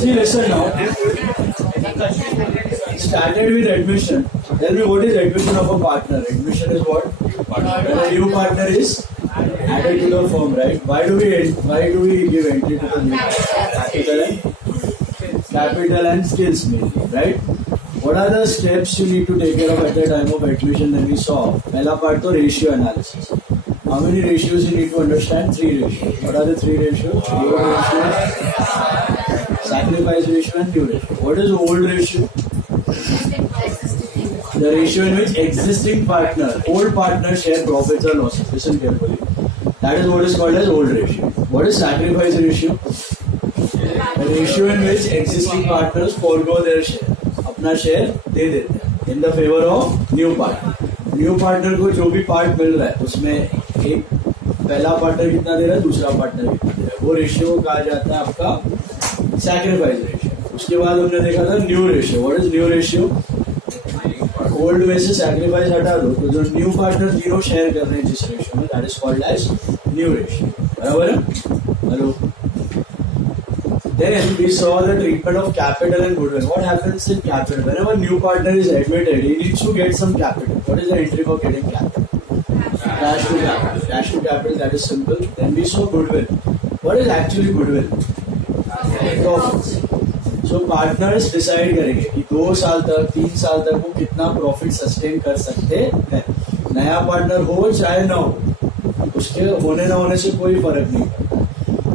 See, listen now. Started with admission. Tell me what is admission of a partner? Admission is what? A new partner is added to the firm, right? Why do we give entry to the new capital and skills mainly, right? What are the steps you need to take care of at the time of admission? Then we saw पहला part तो ratio analysis. How many ratios you need to understand? 3 ratios. What are the 3 ratios? Old ratio, sacrifice ratio, and new ratio. What is old ratio? The ratio in which existing partner, old partner share profits or losses. Listen carefully. That is what is called as old ratio. What is sacrifice ratio? The ratio in which existing partners forego their share. अपना share दे देते हैं in the favor of new partner. New partner को जो भी part मिल रहा है उसमें एक पहला पार्टनर कितना दे रहा है, दूसरा पार्टनर कितना दे रहा है, वो रेशियो कहा जाता है आपका सैक्रिफाइस रेशियो. उसके बाद हमने देखा था new ratio. What is new ratio? Old में से सैक्रिफाइस हटा दो तो जो न्यू पार्टनर जीरो शेयर कर रहे हैं जिस रेशियो में, that is called as new ratio. बराबर है? Hello. Then we saw the treatment of capital and goodwill. What happens in capital? Whenever new partner is admitted, he needs to get some capital. What is the entry for getting capital? Cash to capital. Cash to capital, that is simple. Then we saw goodwill. What is actually goodwill? Profits. So partners decide करेंगे कि 2 साल तक 3 साल तक वो कितना profit sustain कर सकते हैं. नया पार्टनर हो चाहे ना हो, उसके होने ना होने से कोई फर्क नहीं पड़ता.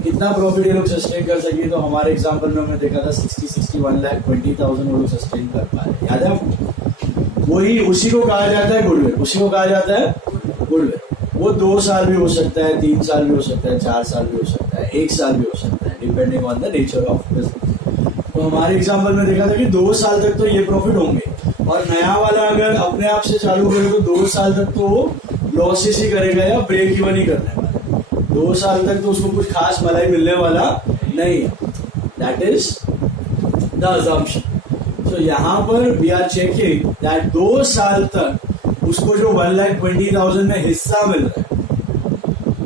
कितना प्रॉफिट ये लोग सस्टेन कर सके. तो हमारे एग्जांपल में हमने देखा था 61 लाख 20,000 वो लोग सस्टेन कर पा रहे. याद है आपको? वही उसी को कहा जाता है गुडविल. उसी को कहा जाता है गुडविल. वो 2 साल भी हो सकता है, 3 साल भी हो सकता है, 4 साल भी हो सकता है, 1 साल भी हो सकता है, depending on the nature of business. तो हमारे एग्जांपल में देखा था कि 2 साल तक तो ये प्रॉफिट होंगे, और नया वाला अगर अपने आप से चालू करे तो 2 साल तक तो वो लॉसेस ही करेगा या ब्रेक इवन ही करने वाला. 2 साल तक तो उसको कुछ खास मलाई मिलने वाला नहीं. That is the assumption. So यहाँ पर वी आर चेकिंग दैट 2 साल तक उसको जो 1,20,000 में हिस्सा मिल रहा है,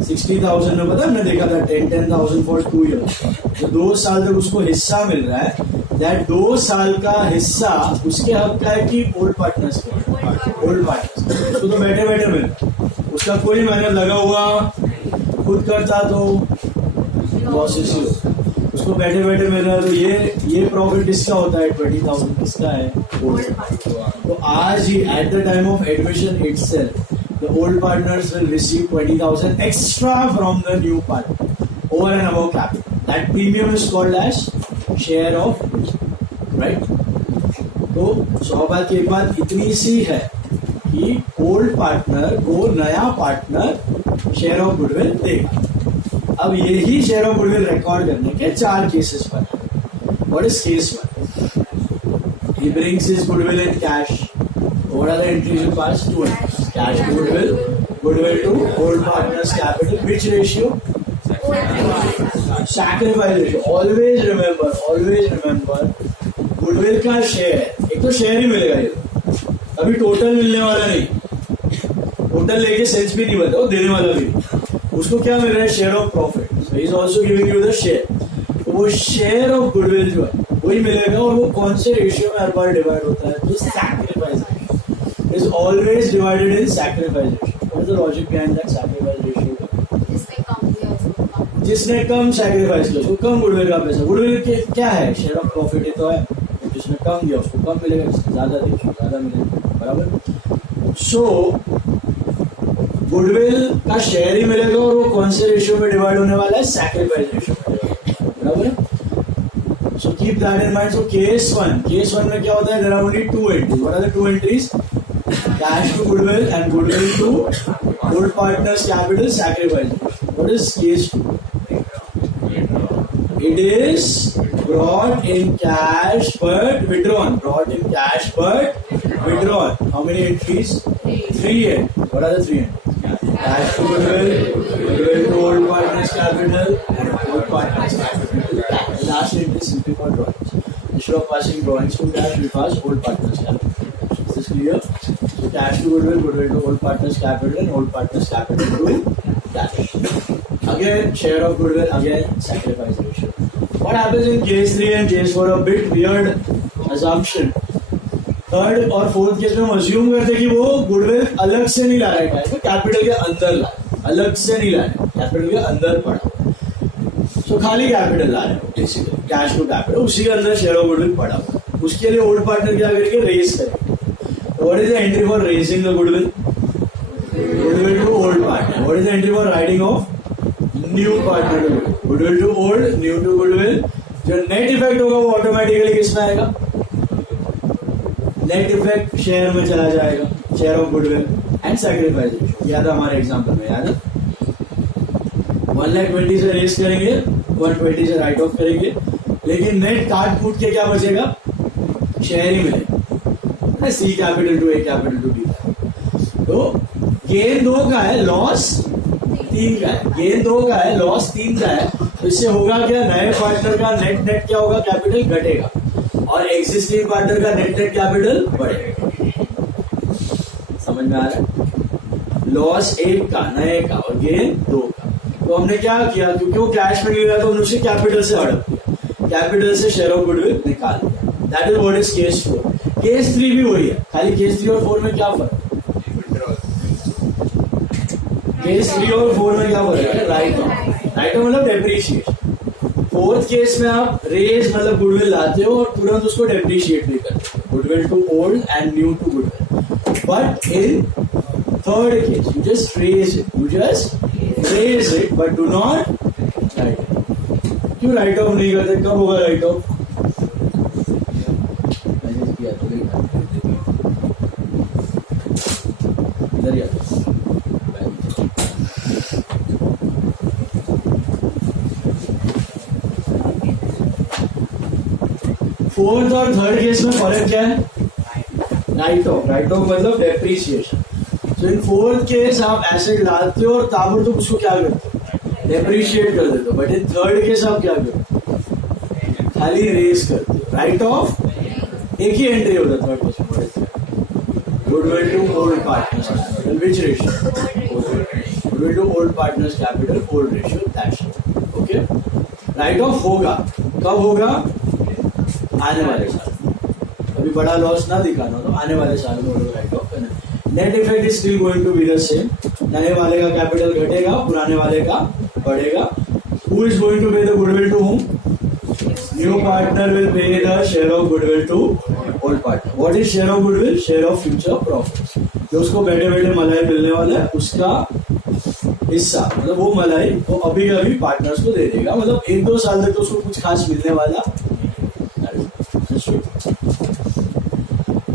60,000 में पता हमने देखा था 10,000 फॉर 2 ईयर्स. जो 2 साल तक उसको हिस्सा मिल रहा है, दैट 2 साल का हिस्सा उसके हक का है कि ओल्ड पार्टनर्स के. ओल्ड पार्टनर्स उसको तो बैठे बैठे मिल, उसका कोई मेहनत लगा हुआ खुद करता तो लॉसेस ही होता. उसको बैठे बैठे मिल रहा है. तो ये प्रॉफिट किसका होता है? 20,000 किसका है? तो आज ही at the time of admission itself the old partners will receive 20,000 extra from the new partner over and above capital. That premium is called as share of, right. तो सौभाग्य की बात इतनी सी है कि ओल्ड पार्टनर को नया पार्टनर शेयर ऑफ गुडविल देगा. अब यही शेयर ऑफ गुडविल रिकॉर्ड करने के 4 केसेस पर. What is case 1? He brings his goodwill in cash. What are the entries you pass? 2 entries. Cash to goodwill, goodwill to old partners capital. Which ratio? Sacrifice ratio. Always remember goodwill का share, एक तो share ही मिलेगा, ये अभी total मिलने वाला नहीं. टोटल लेके सेंस भी नहीं बनता, वो देने वाला भी. उसको क्या मिल रहा है? Share of profit. He is also giving you the share. तो वो शेयर ऑफ गुडविल जो है वही मिलेगा. और वो कौन से रेशियो में हर बार डिवाइड होता है? तो sacrifice ratio is always divided in sacrifice ratio. What is the logic behind that sacrifice ratio? जिसने कम सैक्रिफाइस किया उसको कम गुडविल का पैसा. गुडविल क्या है? शेयर ऑफ प्रॉफिट ही तो है. जिसने कम दिया उसको कम मिलेगा, जिसने ज्यादा दिया उसको ज्यादा मिलेगा. बराबर. सो गुडविल का शेयर ही मिलेगा और वो कौन से रेशियो में डिवाइड होने वाला है? सैक्रिफाइस रेशियो में. बराबर. So keep that in mind. So case 1 में क्या होता है? There are only 2 entries. What are the 2 entries? Cash to goodwill and goodwill to old partners capital sacrifice. What is case 2? It is brought in cash but withdrawn. Brought in cash but withdrawn. How many entries? 3 entries. What are the 3 entries? Cash to goodwill, goodwill to old partners capital, and old partners capital. The last entry is simply for drawings. Instead of passing drawings to cash, we pass old partners capital. Is this clear? So cash to goodwill, goodwill to old partners capital, and old partners capital to cash. Again, share of goodwill, again, sacrifice ratio. What happens in case 3 and case 4? A bit weird assumption. Third और fourth case में हम assume करते कि वो goodwill अलग से नहीं ला रहा है, कैपिटल के अंदर ला, अलग से नहीं ला रहा है, कैपिटल के अंदर पड़ा। सो खाली कैपिटल ला रहे हो, बेसिकली कैश टू कैपिटल, उसी के अंदर शेयर ऑफ गुडविल पड़ा हुआ। उसके लिए ओल्ड पार्टनर क्या करेंगे? रेज करेंगे। What is the entry for raising the goodwill? Goodwill to old partner. What is the entry for writing off new partner to goodwill? To old, new to goodwill. जो net effect होगा वो automatically किसमें आएगा? Net effect share में चला जाएगा, share of goodwill and sacrifice ratio. याद है हमारे एग्जांपल में? याद है 1,20,000 से रेस करेंगे, 120 से राइट ऑफ करेंगे, लेकिन नेट काट कूट के क्या बचेगा? शेयर ही मिलेगा, C capital to A capital to B capital. तो गेन 2 का है, लॉस 3 का है। गेन 2 का है, लॉस 3 का है। तो इससे होगा क्या? नए पार्टनर का नेट नेट क्या होगा? कैपिटल घटेगा और एक्सिस्टिंग पार्टनर का नेट नेट कैपिटल बढ़ेगा। समझ में आ रहा है? लॉस 1 का, नए का, और गेन 2 का। तो हमने क्या किया? क्योंकि वो कैश में नहीं रहा तो हमने उसे कैपिटल से हड़प किया, कैपिटल से शेयर ऑफ गुडविल निकाल दिया। That is what is case 4। Case 3 भी वही है, खाली केस 3 और 4 में क्या फर्क? केस 3 और 4 में क्या फर्क है? Right of. राइट ऑफ मतलब डेप्रीशिएट। फोर्थ केस में आप रेज मतलब गुडविल लाते हो और तुरंत उसको डेप्रीशिएट भी करते हो, goodwill to old and new to goodwill. But in third case you just raise it, you just raise it but do not write off. क्यों राइट ऑफ नहीं करते? कब होगा राइट ऑफ? इधर ही आता। फोर्थ और थर्ड केस में फर्क क्या है? Right of. राइट ऑफ मतलब depreciation. So in fourth case आप एसेट लाते हो और ताबड़तोड़ उसको क्या करते हो? डेप्रीशिएट कर देते हो। बट इन थर्ड केस आप क्या करते हो? खाली रेज करते हो। राइट ऑफ एक ही एंट्री होता है थर्ड केस में। Goodwill to old partners capital, which ratio? Goodwill to old partners capital, old ratio, that's okay. Write off होगा कब होगा? आने वाले साल। अभी बड़ा लॉस ना दिखाना तो आने वाले साल में राइट ऑफ करना। Net effect is still going to be the same. नए वाले का कैपिटल घटेगा, पुराने वाले का बढ़ेगा। Who is going to pay the goodwill to whom? New partner will pay the share of goodwill to old partner. What is share of goodwill? Share of future profits. जो उसको बैठे बैठे मलाई मिलने वाला है उसका हिस्सा, मतलब वो मलाई वो अभी अभी पार्टनर्स को दे देगा। मतलब 1-2 साल तक तो उसको कुछ खास मिलने वाला।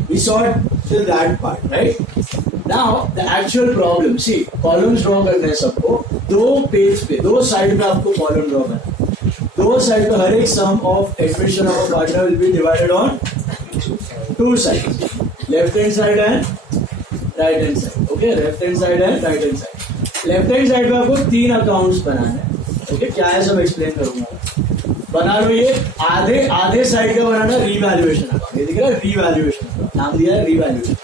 We saw it till that part, right? Now the actual problem. See, columns draw करने हैं सबको। 2 पेज पे 2 साइड में आपको कॉलम ड्रॉ करना है। 2 साइड पे हर एक sum of admission of a partner will be divided on 2 side, left hand side and right hand side. Okay, left hand side and right hand side. Left hand side पे आपको 3 accounts बनाने हैं। Okay, क्या है सब explain करूंगा। बना लो ये आधे साइड का बनाना रीवैल्यूएशन अकाउंट। ये दिख रहा है रीवैल्यूएशन, नाम दिया है रीवैल्यूएशन।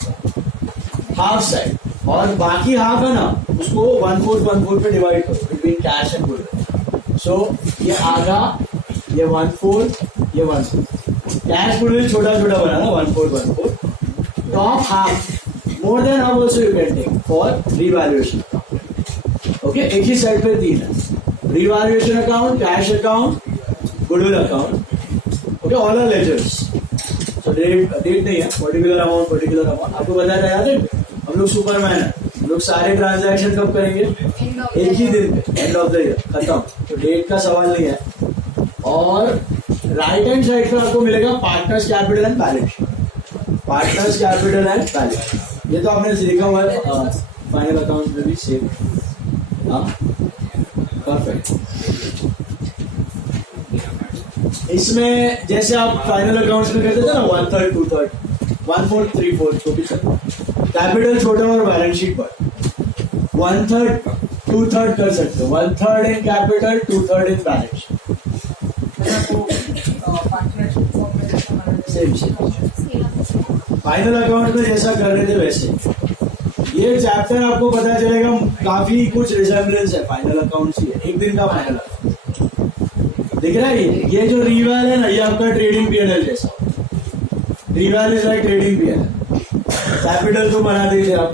हाफ साइड और बाकी हाफ है ना, उसको 1/4 पे डिवाइड करो बिटवीन कैश एंड गुडविल। सो ये आधा, ये 1/4, ये 1/4। कैश गुडविल छोटा छोटा बनाना 1/4। Top half more than half also you can take for revaluation account. Okay, एक ही साइड पे 3 है, revaluation account, cash account, goodwill account. Okay, all are ledgers. So date नहीं है, पर्टिकुलर अमाउंट आपको बताया याद है। हम लोग सुपरमैन है, हम लोग सारे ट्रांजैक्शन कब करेंगे? एक ही दिन पे, एंड ऑफ द ईयर, खत्म। तो डेट का सवाल नहीं है। और राइट हैंड साइड पे आपको मिलेगा partners capital and balance sheet. Partners capital and balance, ये तो आपने लिखा हुआ है फाइनल अकाउंट में भी सेम। हाँ, परफेक्ट। इसमें जैसे आप फाइनल अकाउंट्स में करते थे ना 1/3, 2/3, 1/4, 3/4 जो भी सब कैपिटल छोटा और बैलेंस शीट पर 1/3, 2/3 कर सकते हो। 1/3 in capital, 2/3 in balance sheet. Same final account में जैसा कर रहे थे वैसे। ये चैप्टर आपको पता चलेगा काफी कुछ रिजेम्बलेंस है फाइनल अकाउंट से, एक दिन का फाइनल अकाउंट दिख रहा है। ये जो रिवैल है ना, ये आपका ट्रेडिंग पीएनएल जैसा, reval is like trading PNL. Capital तो बना दीजिए आप,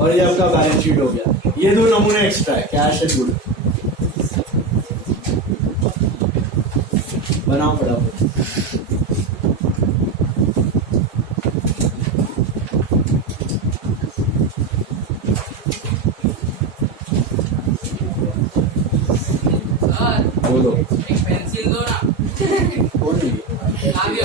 और ये आपका बैलेंस शीट हो गया। ये दो नमूने एक्स्ट्रा है, कैश एंड गुड। बनाओ फटाफट। बोलो, एक पेंसिल दो ना। कौन है? काव्य।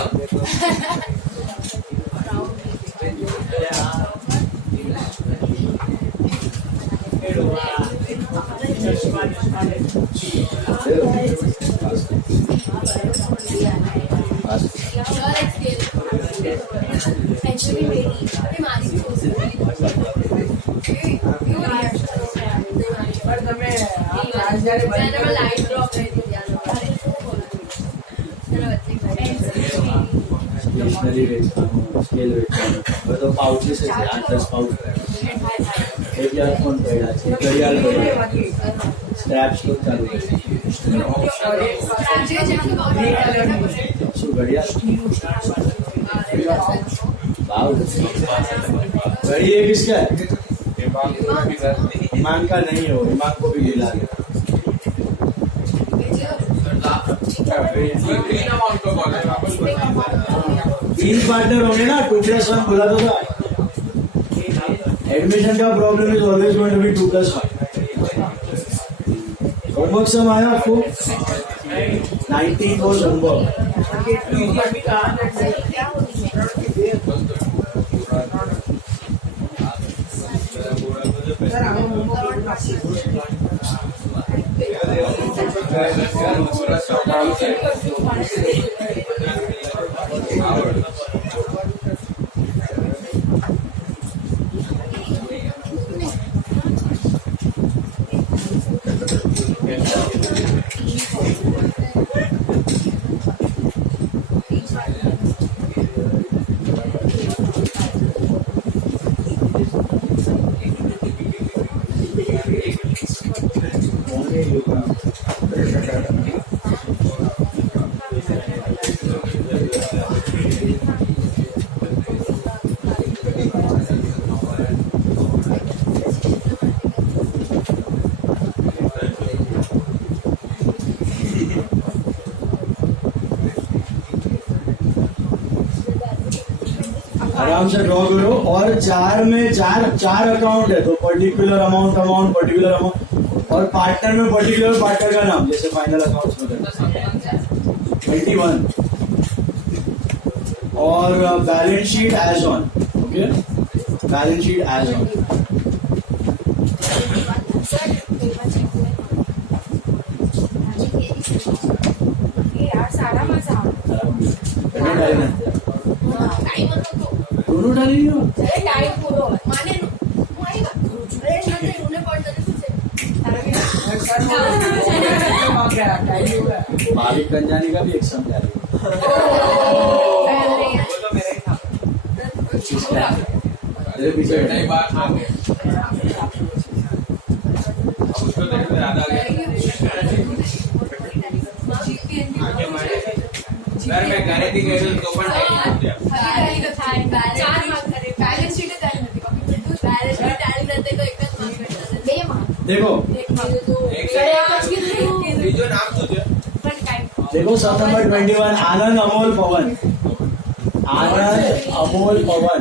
स्टेशनरी बेचता हूँ, स्केल बेचता हूँ, तो पाउचेस है, 8-10 पाउच रहेगा। एक ईयरफोन पड़ा है, एक घड़ियाल पड़ा है, स्क्रैप्स लोग चालू है। सो घड़ियाल बाउ घड़ी ये किसका है? ईमान का नहीं हो, ईमान को भी दिला दे। तीन पार्टनर होंगे ना, 2+1 बोला तो था। एडमिशन का problem is always going to be 2+1। Homework सब आया आपको? 19 को होमवर्क। आराम से ड्रॉ करो। और चार में चार अकाउंट है, तो पर्टिकुलर अमाउंट पर्टिकुलर अमाउंट, और पार्टनर में पर्टिकुलर पार्टनर का नाम, जैसे फाइनल अकाउंट्स में करते हैं 21। और balance sheet as on, okay, balance sheet as on. दोनों डाली हो मालिक गंजानी का भी एक समझा रही तेरे पीछे सर मैं करे थी गए तो पण देखो देखो सब नंबर 21 आनंद अमोल पवन, आनंद अमोल पवन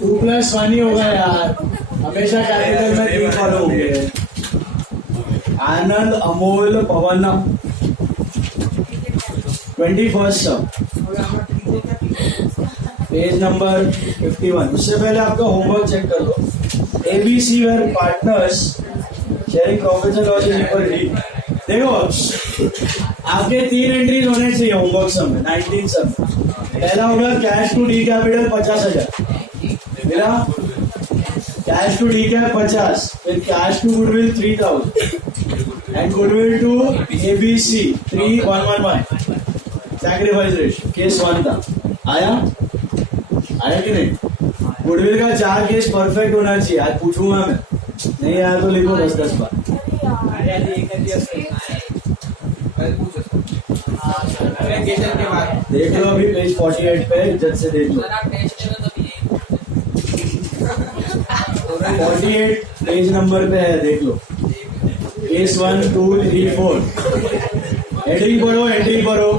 2+1 ही होगा यार, हमेशा कैपिटल में 3 फॉलो होंगे। आनंद अमोल पवन 21st सब, पेज नंबर 51। उससे पहले आपका होमवर्क चेक कर लो। ABC were partners sharing profits and losses equally. देखो आपके 3 एंट्रीज होने चाहिए होमवर्क सब में, 19 सब। पहला होगा कैश टू डी कैपिटल 50,000 मिला, कैश टू डी कैप 50, फिर cash to goodwill 3,000 and goodwill to ABC 3,111। Sacrifice ratio case 1 था, आया कि नहीं? गुडविल का 4 केस परफेक्ट होना चाहिए, आज पूछूंगा मैं, नहीं आया तो लिखो 10-10 बार। के बाद देख लो अभी पेज 48 पे इज्जत से देख लो। 48 पेज नंबर पे है, देख लो। केस 1 2 3 4 हेडिंग पढ़ो, हेडिंग पढ़ो।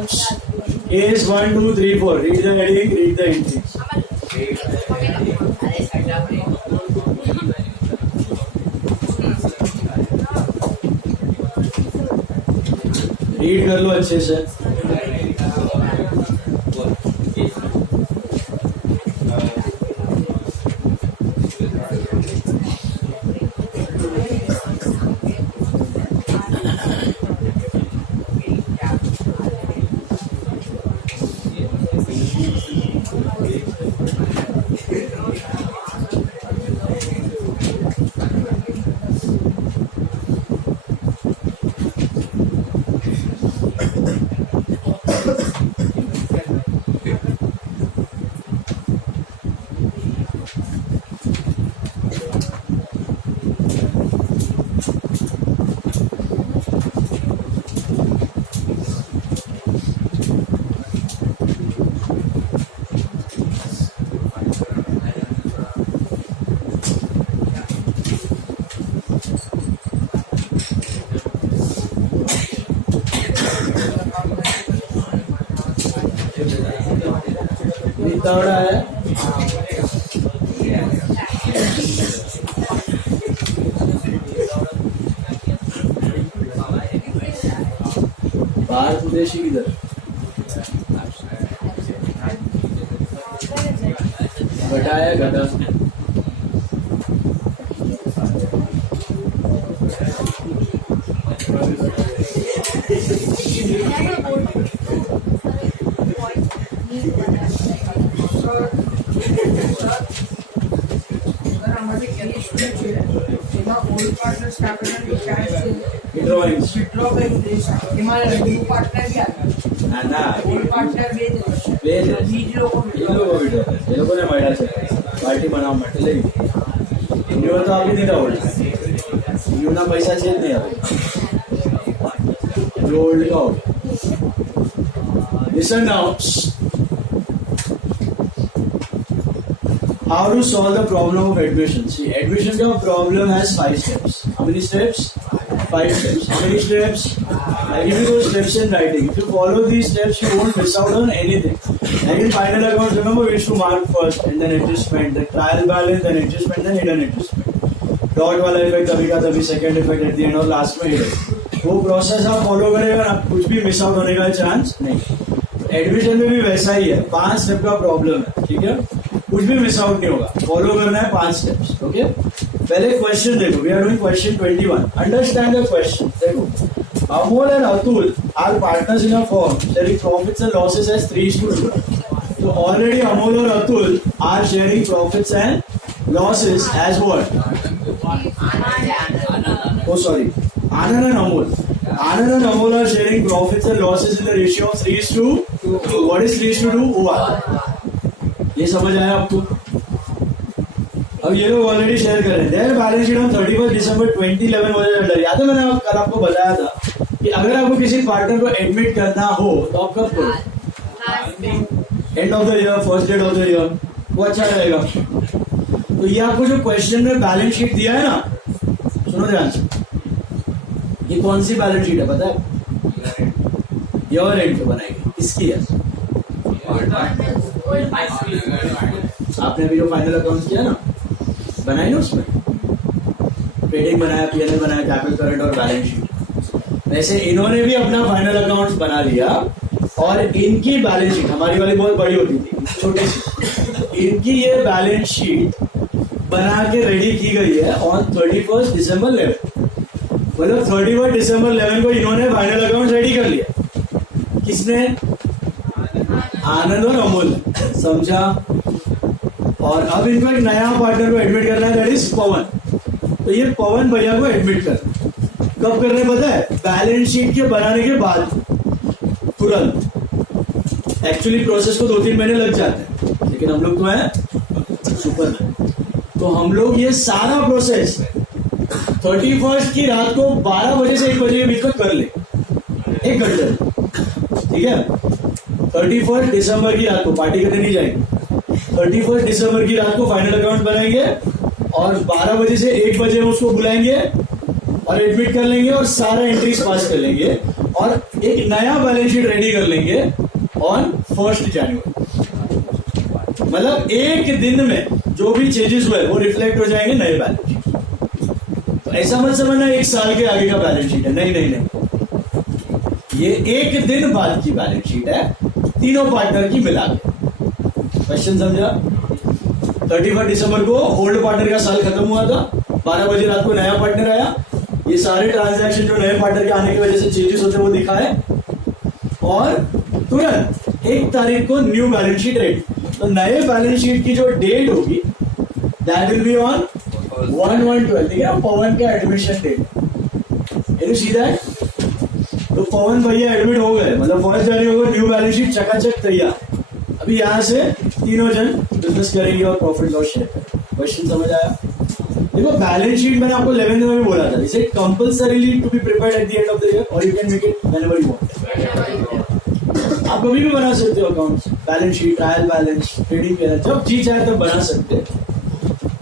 Case 1 2 3 4 read the heading, read the entry. Read कर लो अच्छे से। दौड़ा है भारत विदेशी किधर घटाया घटा पार्टी बनाव માટે લઈ ન્યુ તો આપી દીધા ઓલ્ડ ન્યુ ના પૈસા છે જ નહીં હવે જો ઓલ્ડ का listen now. How to solve the problem of admission? See, admission का problem has 5 steps. How many steps? 5 steps. How many steps? I give you those steps in writing. If you follow these steps, you won't miss out on anything. Like in final accounts, remember we used to mark first and then interest spent, the trial balance, then interest spent, then hidden interest spent. Dot वाला effect तभी का तभी, second effect at the end और last में hidden. वो process आप follow करेगा ना, कुछ भी मिस आउट होने का चांस नहीं। एडमिशन में भी वैसा ही है, 5 स्टेप का प्रॉब्लम है, ठीक है, कुछ भी मिस आउट नहीं होगा, फॉलो करना है 5 स्टेप्स। ओके, पहले क्वेश्चन देखो, we are doing question 21। Understand the question. देखो, Amol and Atul are partners in a firm sharing profits and losses as 3:2. So already Amol or Atul are sharing profits and losses as what? Oh sorry, Anand and Amol. Anand and Amol are sharing profits and losses in the ratio of 3:2. What is 3:2? OR. ये समझ आया आपको? अब ये लोग already share कर रहे हैं। Their balance sheet on 31 December 2011 was under. याद है मैंने कल आपको बताया था कि अगर आपको किसी पार्टनर को एडमिट करना हो तो आप कब करो? End of the year, first date of the year, वो अच्छा रहेगा। तो ये आपको जो क्वेश्चन में बैलेंस शीट दिया है ना, सुनो ध्यान से, ये कौन सी बैलेंस शीट है पता है? ईयर एंड पे बनाएगी, इसकी है। आपने अभी जो फाइनल अकाउंट किया ना, बनाई ना, उसमें ट्रेडिंग बनाया, पीएनएल बनाया, कैपिटल करंट और बैलेंस शीट। वैसे इन्होंने भी अपना फाइनल अकाउंट बना लिया और इनकी बैलेंस शीट, हमारी वाली बहुत बड़ी होती थी, छोटी सी, इनकी ये बैलेंस शीट बना के रेडी की गई है ऑन 31 दिसंबर 11। मतलब 31 दिसंबर 11 को इन्होंने फाइनल अकाउंट रेडी कर लिया। किसने? आनंद और अमोल। समझा? और अब इनको एक नया पार्टनर को एडमिट करना है, दैट इज पवन। तो ये पवन भैया को एडमिट कर, कब करने पता है? बैलेंस शीट के बनाने के बाद, तुरंत। एक्चुअली प्रोसेस को 2-3 महीने लग जाते हैं, लेकिन हम लोग तो हैं सुपरमैन। तो हम लोग ये सारा प्रोसेस 31st की रात को 12 बजे से 1 बजे के बीच में कर ले, 1 घंटे, ठीक है। 31 दिसंबर की रात को पार्टी करने नहीं जाएंगे, 31 दिसंबर की रात को फाइनल अकाउंट बनाएंगे और 12 बजे से 1 बजे उसको बुलाएंगे और एडमिट कर लेंगे और सारा एंट्रीज पास कर लेंगे और एक नया बैलेंस शीट रेडी कर लेंगे ऑन 1 जनवरी। मतलब एक दिन में जो भी चेंजेस हुए वो रिफ्लेक्ट हो जाएंगे नए बैलेंस शीट। तो ऐसा मत समझना 1 साल के आगे का बैलेंस शीट है, नहीं नहीं नहीं, ये 1 दिन बाद की बैलेंस शीट है, तीनों पार्टनर की मिला के। क्वेश्चन समझा? 31 दिसंबर को ओल्ड पार्टनर का साल खत्म हुआ था, 12 बजे रात को नया पार्टनर आया, ये सारे ट्रांजैक्शन जो नए पार्टनर के आने की वजह से चेंजेस होते वो दिखाए और तुरंत 1 तारीख को न्यू बैलेंस शीट रेडी। तो नए बैलेंस शीट की जो डेट होगी दैट विल बी ऑन 1/1/12, ठीक है, पवन का admission date. You see that? तो पवन भैया एडमिट हो गए, मतलब 1 जनवरी को न्यू बैलेंस शीट चकाचक तैयार। अभी यहाँ से तीनों जन बिजनेस करेंगे और प्रॉफिट लॉस शेयर करेंगे। क्वेश्चन समझ आया? देखो बैलेंस शीट मैंने आपको 11th में भी बोला था, इसे compulsorily to be prepared at the end of the year और you can make it whenever you want. आप कभी भी बना सकते हो accounts, balance sheet, trial balance, trading balance, जब जी चाहे तब बना सकते हैं।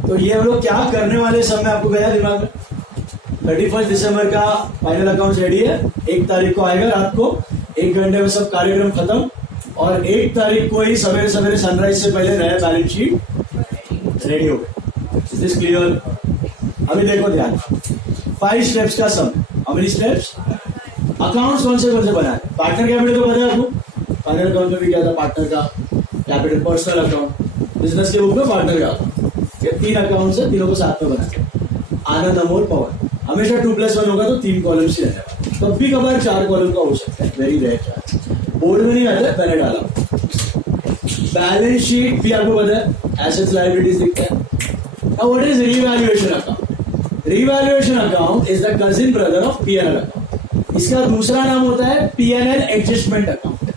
तो ये हम लोग क्या करने वाले सब मैं आपको गया दिमाग में। 31 दिसंबर का फाइनल अकाउंट रेडी है, 1 तारीख को आएगा रात को, 1 घंटे में सब कार्यक्रम खत्म और 1 तारीख को ही सवेरे सवेरे सनराइज से पहले नया बैलेंस शीट रेडी हो गया। Is this clear? अभी देखो ध्यान, 5 स्टेप्स का sum. How many steps? Accounts कौन से बनाए? पार्टनर कैपिटल तो पता है आपको, फाइनल अकाउंट में भी क्या था, पार्टनर का कैपिटल, पर्सनल अकाउंट, बिजनेस के बुक में पार्टनर का अकाउंट। ये 3 अकाउंट है, तीनों को साथ में बनाए। आनंद, अमोल, पवन, हमेशा 2+1 होगा तो 3 कॉलम्स ही रहने वाले, तब भी कभार 4 कॉलम का हो सकता है, वेरी रेयर। बोर्ड में नहीं आता है, मैंने डाला। बैलेंस शीट भी आपको पता है, एसेट्स लायबिलिटीज दिखता है। Now what is revaluation account? Revaluation account is the cousin brother of P&L account. इसका दूसरा नाम होता है P&L एडजस्टमेंट अकाउंट।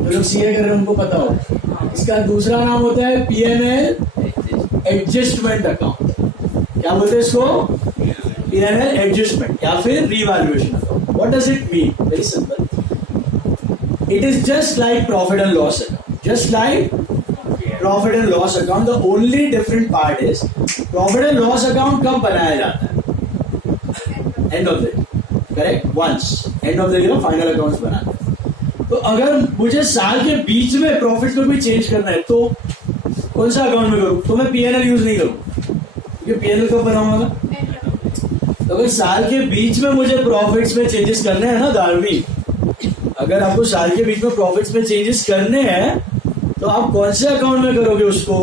जो लोग सीए कर रहे हैं उनको पता होगा, इसका दूसरा नाम होता है P&L एडजस्टमेंट अकाउंट। क्या बोलते हैं इसको? P&L एडजस्टमेट या फिर revaluation account. What does it mean? Very simple. It is just like profit and loss account. Just like profit and loss account, the only different part is profit and loss account कब बनाया जाता है? End of the year, correct? Once end of the year final accounts बनाते हैं। तो अगर मुझे साल के बीच में प्रॉफिट को भी चेंज करना है तो कौन सा अकाउंट में करूं? तो मैं पीएनएल यूज नहीं करूं, क्योंकि पीएनएल कब बनाऊंगा? तो अगर साल के बीच में मुझे प्रॉफिट्स में चेंजेस करने हैं ना धार्मिक, अगर आपको साल के बीच में प्रॉफिट्स में चेंजेस करने हैं तो आप कौन से अकाउंट में करोगे उसको?